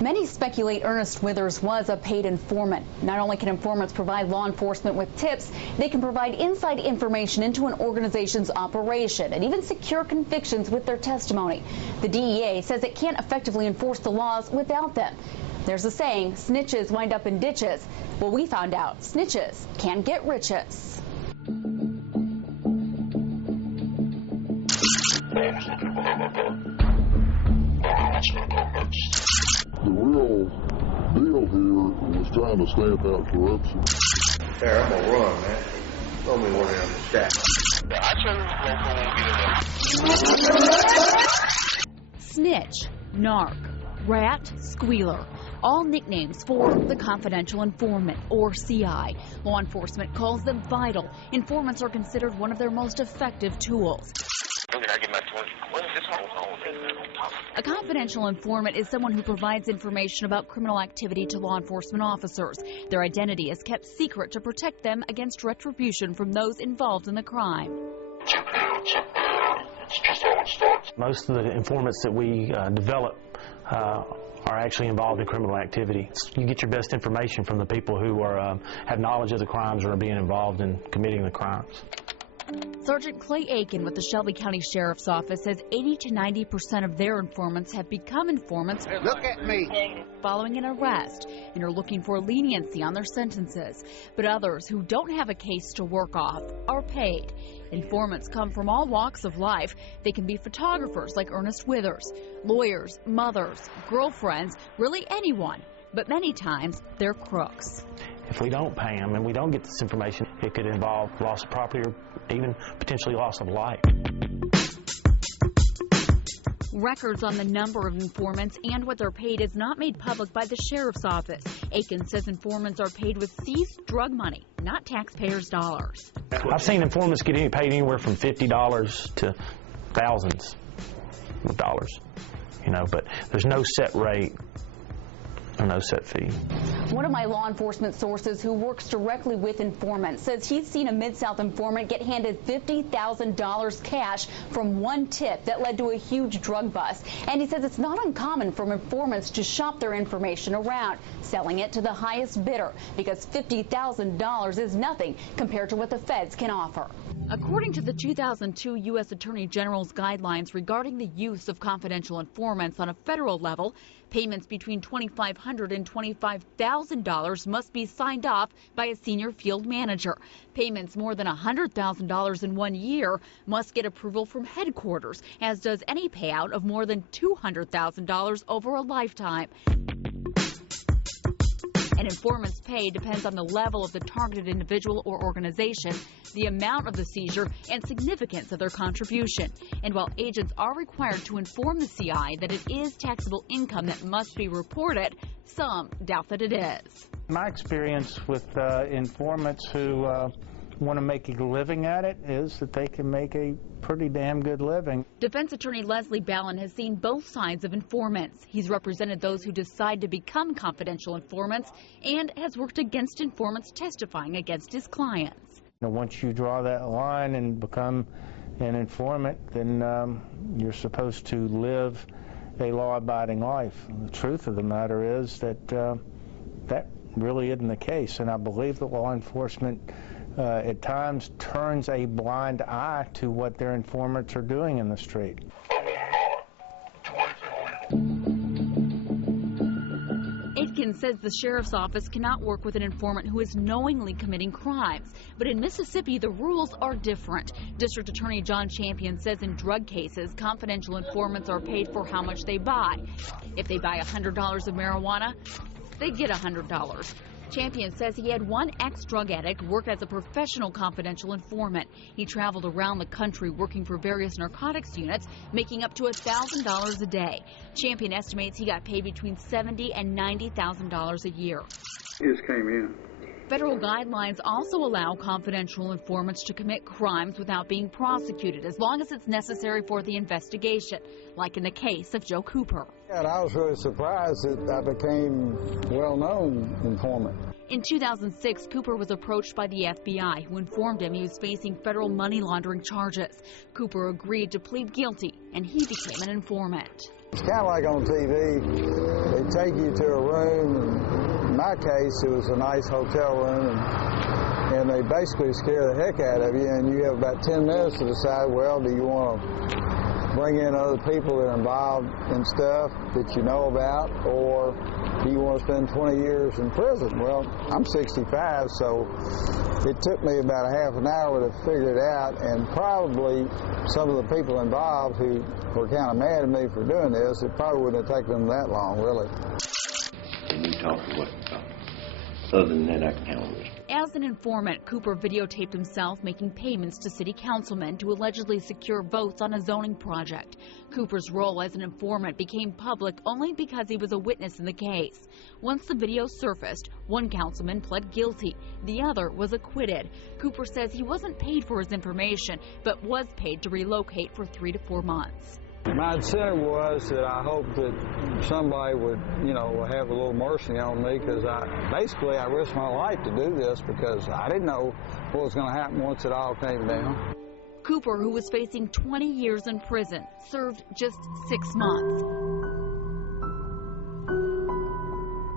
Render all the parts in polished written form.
Many speculate Ernest Withers was a paid informant. Not only can informants provide law enforcement with tips, they can provide inside information into an organization's operation and even secure convictions with their testimony. The DEA says it can't effectively enforce the laws without them. There's a saying, snitches wind up in ditches. Well, we found out snitches can get riches. The real deal here was trying to stamp out corruption. There, I'm gonna run, man. Throw me one down the stack. Snitch, narc, rat, squealer. All nicknames for the confidential informant, or CI. Law enforcement calls them vital. Informants are considered one of their most effective tools. A confidential informant is someone who provides information about criminal activity to law enforcement officers. Their identity is kept secret to protect them against retribution from those involved in the crime. It's just how it starts. Most of the informants that we develop are actually involved in criminal activity. You get your best information from the people who are have knowledge of the crimes or are being involved in committing the crimes. Sergeant Clay Aiken with the Shelby County Sheriff's Office says 80 to 90% of their informants have become informants Look at me. following an arrest and are looking for leniency on their sentences. But others who don't have a case to work off are paid. Informants come from all walks of life. They can be photographers like Ernest Withers, lawyers, mothers, girlfriends, really anyone. But many times, they're crooks. If we don't pay them and we don't get this information, it could involve loss of property or even potentially loss of life. Records on the number of informants and what they're paid is not made public by the Sheriff's Office. Aiken says informants are paid with seized drug money, not taxpayers' dollars. I've seen informants get paid anywhere from $50 to thousands of dollars, but there's no set rate. No set fee. One of my law enforcement sources who works directly with informants says he's seen a Mid-South informant get handed $50,000 cash from one tip that led to a huge drug bust. And he says it's not uncommon for informants to shop their information around, selling it to the highest bidder, because $50,000 is nothing compared to what the feds can offer. According to the 2002 U.S. Attorney General's guidelines regarding the use of confidential informants on a federal level, payments between $2,500 and $25,000 must be signed off by a senior field manager. Payments more than $100,000 in 1 year must get approval from headquarters, as does any payout of more than $200,000 over a lifetime. An informant's pay depends on the level of the targeted individual or organization, the amount of the seizure, and significance of their contribution. And while agents are required to inform the CI that it is taxable income that must be reported, some doubt that it is. My experience with informants who want to make a living at it is that they can make a pretty damn good living. Defense attorney Leslie Ballin has seen both sides of informants. He's represented those who decide to become confidential informants and has worked against informants testifying against his clients. Once you draw that line and become an informant, then you're supposed to live a law-abiding life. The truth of the matter is that that really isn't the case, and I believe that law enforcement at times turns a blind eye to what their informants are doing in the street. Aitken says the sheriff's office cannot work with an informant who is knowingly committing crimes. But in Mississippi, the rules are different. District Attorney John Champion says in drug cases, confidential informants are paid for how much they buy. If they buy $100 of marijuana, they get $100. Champion says he had one ex-drug addict work as a professional confidential informant. He traveled around the country working for various narcotics units, making up to $1,000 a day. Champion estimates he got paid between $70,000 and $90,000 a year. He just came in. Federal guidelines also allow confidential informants to commit crimes without being prosecuted, as long as it's necessary for the investigation, like in the case of Joe Cooper. And I was really surprised that I became a well-known informant. In 2006, Cooper was approached by the FBI, who informed him he was facing federal money laundering charges. Cooper agreed to plead guilty, and he became an informant. It's kind of like on TV. They take you to a room, and in my case, it was a nice hotel room, and they basically scare the heck out of you, and you have about 10 minutes to decide, well, do you want to bring in other people that are involved in stuff that you know about, or do you want to spend 20 years in prison? Well, I'm 65, so it took me about a half an hour to figure it out, and probably some of the people involved who were kind of mad at me for doing this, it probably wouldn't have taken them that long, really. And you talk to what? Other than that, I can handle it. As an informant, Cooper videotaped himself making payments to city councilmen to allegedly secure votes on a zoning project. Cooper's role as an informant became public only because he was a witness in the case. Once the video surfaced, one councilman pled guilty. The other was acquitted. Cooper says he wasn't paid for his information, but was paid to relocate for 3 to 4 months. My incentive was that I hoped that somebody would, have a little mercy on me, because I risked my life to do this because I didn't know what was going to happen once it all came down. Cooper, who was facing 20 years in prison, served just 6 months.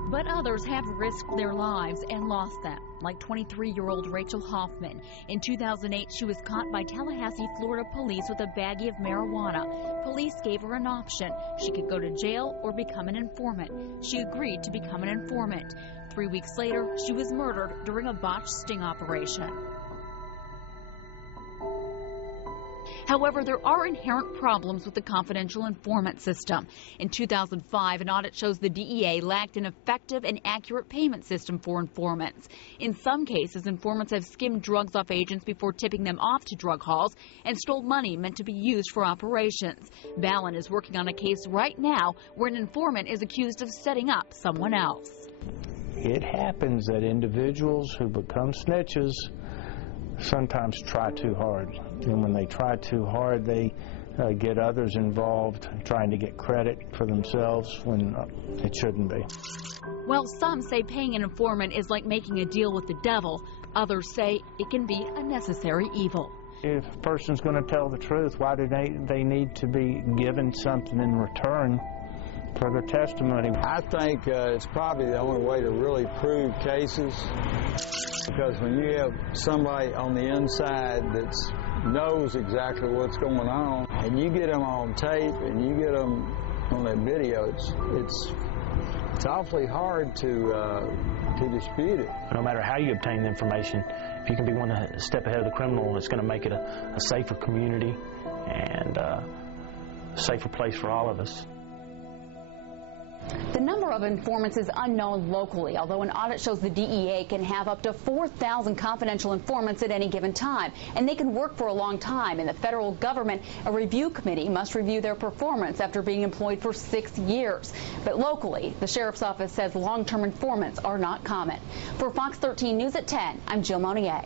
But others have risked their lives and lost them, like 23-year-old Rachel Hoffman. In 2008, she was caught by Tallahassee, Florida police with a baggie of marijuana. Police gave her an option. She could go to jail or become an informant. She agreed to become an informant. 3 weeks later, she was murdered during a botched sting operation. However, there are inherent problems with the confidential informant system. In 2005, an audit shows the DEA lacked an effective and accurate payment system for informants. In some cases, informants have skimmed drugs off agents before tipping them off to drug hauls and stole money meant to be used for operations. Ballin is working on a case right now where an informant is accused of setting up someone else. It happens that individuals who become snitches sometimes try too hard. And when they try too hard, they get others involved, trying to get credit for themselves when it shouldn't be. While some say paying an informant is like making a deal with the devil, others say it can be a necessary evil. If a person's going to tell the truth, why do they need to be given something in return for their testimony? I think it's probably the only way to really prove cases, because when you have somebody on the inside that knows exactly what's going on, and you get them on tape and you get them on that video, it's awfully hard to dispute it. No matter how you obtain the information, if you can be one step ahead of the criminal, it's going to make it a safer community and a safer place for all of us. The number of informants is unknown locally, although an audit shows the DEA can have up to 4,000 confidential informants at any given time, and they can work for a long time. In the federal government, a review committee must review their performance after being employed for 6 years. But locally, the sheriff's office says long-term informants are not common. For Fox 13 News at 10, I'm Jill Monier.